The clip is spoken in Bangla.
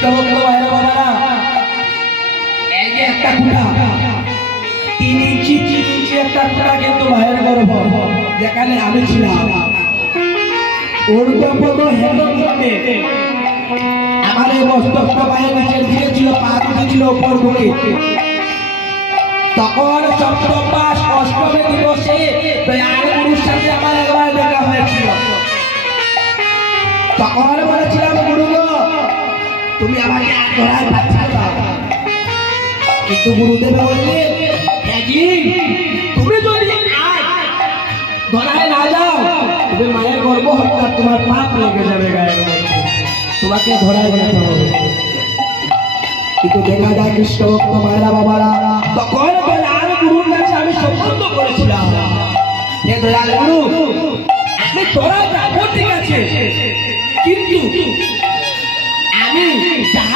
কৃষ্ণ ভক্ত ভাইরা বাবারা, এই যে একটা কুটা 3 ইঞ্চি একটা কুটা কিন্তু মায়ের গর্ভ, যেখানে আমি ছিলাম ওরকম কোনো হেঁটে আমার এই মস্তকটা মায়ের নিচের দিকে ছিল, পা দুটো ছিল ওপর বুকে। তখন সপ্তম মাস অষ্টমী দিবসে দয়াল গুরুর সাথে আমার একবার দেখা হয়েছিল। তখন বলেছিলাম, গুরু গো তুমি আমাকে আর ধরায় পাচ্ছ না। কিন্তু গুরুদেব বললেন, তুমি যদি আজ ধরায় না যাও তবে মায়ের গর্ভ হঠাৎ তোমার পাপ লেগে যাবে গায়ের মধ্যে, তোমাকে ধরায় যেতে হবে। কিন্তু দেখা যায় কৃষ্ণ ভক্ত মায়েরা বাবারা, তখন দয়াল গুরুর কাছে আমি সম্বন্ধ করেছিলাম, হে দয়াল গুরু আমি ধরা যাবো ঠিক আছে, কিন্তু